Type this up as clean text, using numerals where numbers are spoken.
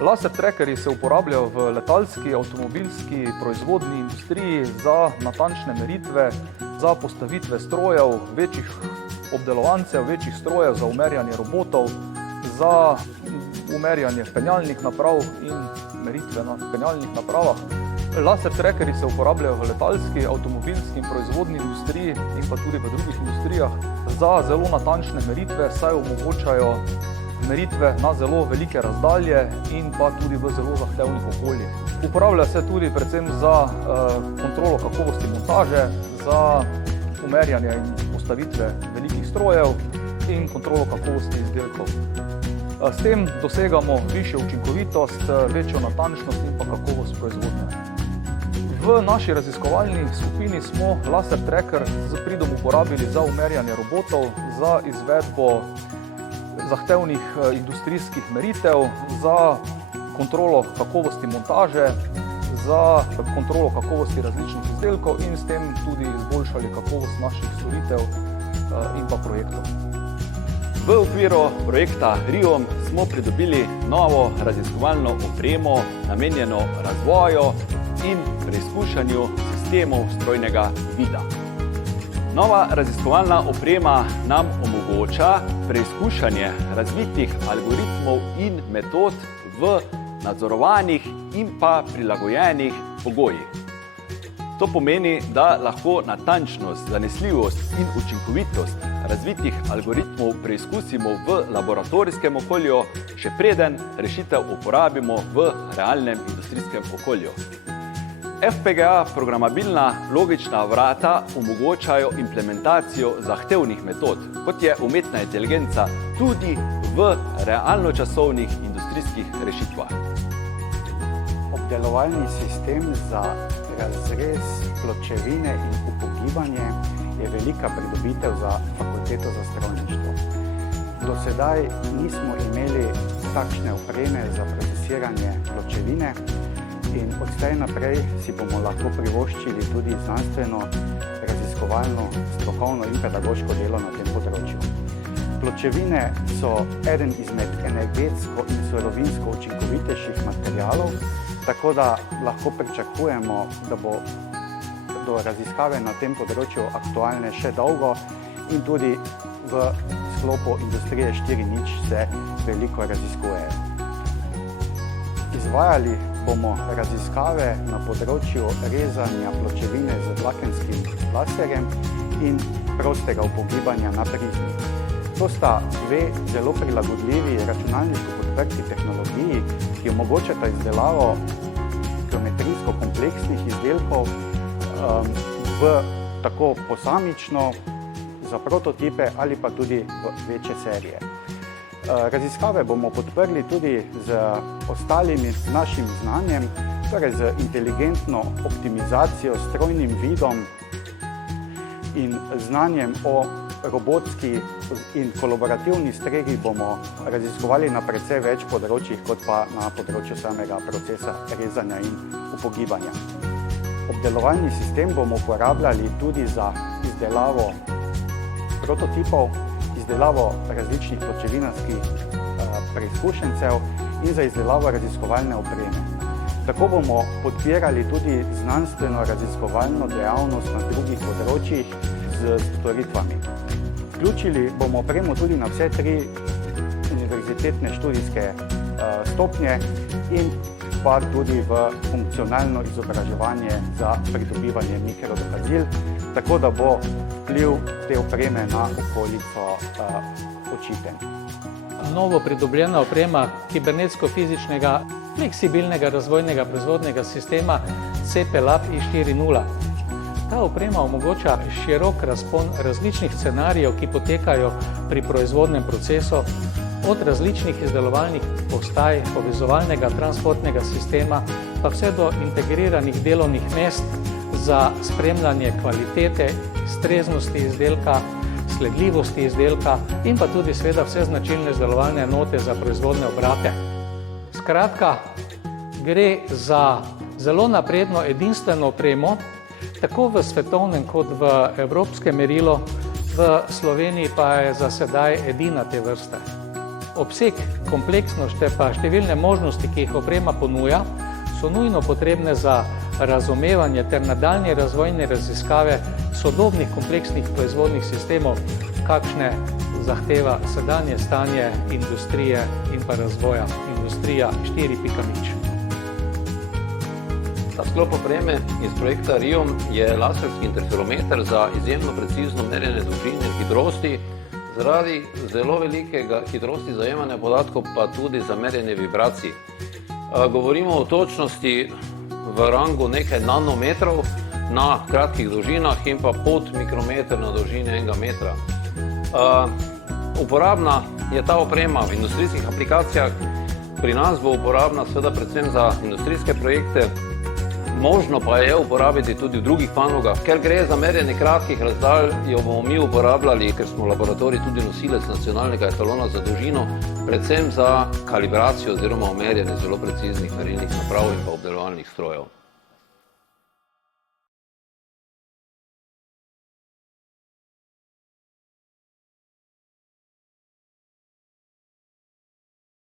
Laser trackerji se uporabljajo v letalski, avtomobilski, proizvodni industriji za natančne meritve, za postavitve strojev, večjih obdelovancev, večjih strojev, za umerjanje robotov, za umerjanje penjalnih naprav in meritve na penjalnih napravah. Laser trackerji se uporabljajo v letalski, avtomobilski in proizvodni industriji in pa tudi v drugih industrijah za zelo natančne meritve, saj omogočajo meritve na zelo velike razdalje in pa tudi v zelo zahtevnih okoljih. Uporablja se tudi predvsem za kontrolo kakovosti montaže, za umerjanje in postavitve velikih strojev in kontrolo kakovosti izdelkov. S tem dosegamo višjo učinkovitost, večjo natančnost in pa kakovost proizvodnje. V naši raziskovalni skupini smo laser tracker s pridom uporabili za umerjanje robotov, za izvedbo zahtevnih industrijskih meritev, za kontrolo kakovosti montaže, za kontrolo kakovosti različnih izdelkov in s tem tudi izboljšali kakovost naših storitev in pa projektov. V okviru projekta RIOM smo pridobili novo raziskovalno opremo, namenjeno razvoju in preizkušanju sistemov strojnega vida. Nova raziskovalna oprema nam omogoča preizkušanje razvitih algoritmov in metod v nadzorovanih in pa prilagojenih pogojih. To pomeni, da lahko natančnost, zanesljivost in učinkovitost razvitih algoritmov preizkusimo v laboratorijskem okolju, še preden rešitev uporabimo v realnem industrijskem okolju. FPGA programabilna logična vrata omogočajo implementacijo zahtevnih metod, kot je umetna inteligenca, tudi v realnočasovnih industrijskih rešitvah. Obdelovalni sistem za razrez pločevine in upogibanje je velika pridobitev za Fakulteto za strojništvo. Do sedaj nismo imeli takšne opreme za procesiranje pločevine in od zdaj naprej si bomo lahko privoščili tudi znanstveno, raziskovalno, strokovno in pedagoško delo na tem področju. Pločevine so eden izmed energetsko in surovinsko učinkovitejših materialov, tako da lahko pričakujemo, da bo do raziskave na tem področju aktualne še dolgo in tudi v sklopu industrije 4.0 se veliko raziskujejo. Izvajali bomo raziskave na področju rezanja pločevine z dlakenskim laserjem in prostega upogibanja na prizmi. To sta dve zelo prilagodljivi računalniško podprti tehnologiji, ki omogočata izdelavo geometrijsko kompleksnih izdelkov v tako posamično, za prototipe ali pa tudi v večje serije. Raziskave bomo podprli tudi z ostalim našim znanjem, torej z inteligentno optimizacijo, strojnim vidom in znanjem o robotski in kolaborativni stregi bomo raziskovali na precej več področjih, kot pa na področju samega procesa rezanja in upogibanja. Obdelovalni sistem bomo uporabljali tudi za izdelavo prototipov, izdelavo različnih pločevinarskih preizkušencev in za izdelavo raziskovalne opreme. Tako bomo podpirali tudi znanstveno-raziskovalno dejavnost na drugih področjih z storitvami. Vključili bomo opremo tudi na vse 3 univerzitetne študijske stopnje in pa tudi v funkcionalno izobraževanje za pridobivanje mikrodokazil, tako da bo vpliv te opreme na okolico očiten. Novo pridobljena oprema kibernetsko-fizičnega fleksibilnega razvojnega proizvodnega sistema CP-Lab i4.0. Ta oprema omogoča širok razpon različnih scenarijev, ki potekajo pri proizvodnem procesu, od različnih izdelovalnih postaj, povezovalnega transportnega sistema, pa vse do integriranih delovnih mest za spremljanje kvalitete, streznosti izdelka, sledljivosti izdelka in pa tudi seveda vse značilne izdelovalne enote za proizvodne obrate. Skratka, gre za zelo napredno edinstveno opremo, tako v svetovnem kot v evropskem merilu, v Sloveniji pa je za sedaj edina te vrste. Obseg, kompleksnost ter pa številne možnosti, ki jih oprema ponuja, so nujno potrebne za razumevanje ter nadaljnje razvojne raziskave sodobnih kompleksnih proizvodnih sistemov, kakšne zahteva sedanje stanje industrije in pa razvoja industrija 4.0. Ta sklop opreme iz projekta RIOM je laserski interferometer za izjemno precizno merjenje dolžine in hitrosti, zaradi zelo velikega hitrosti zajemanja podatkov pa tudi za merjenje vibracij. Govorimo o točnosti v rangu nekaj nanometrov na kratkih dolžinah in pa pod mikrometer na dolžini 1 metra. Uporabna je ta oprema v industrijskih aplikacijah, pri nas bo uporabna seveda predvsem za industrijske projekte, možno pa je uporabiti tudi v drugih panogah. Ker gre za merjenje kratkih razdalj, jo bomo mi uporabljali, ker smo laboratorij tudi nosilec nacionalnega etalona za dolžino, predvsem za kalibracijo oziroma merjenje zelo preciznih merilnih naprav in pa obdelovalnih strojev.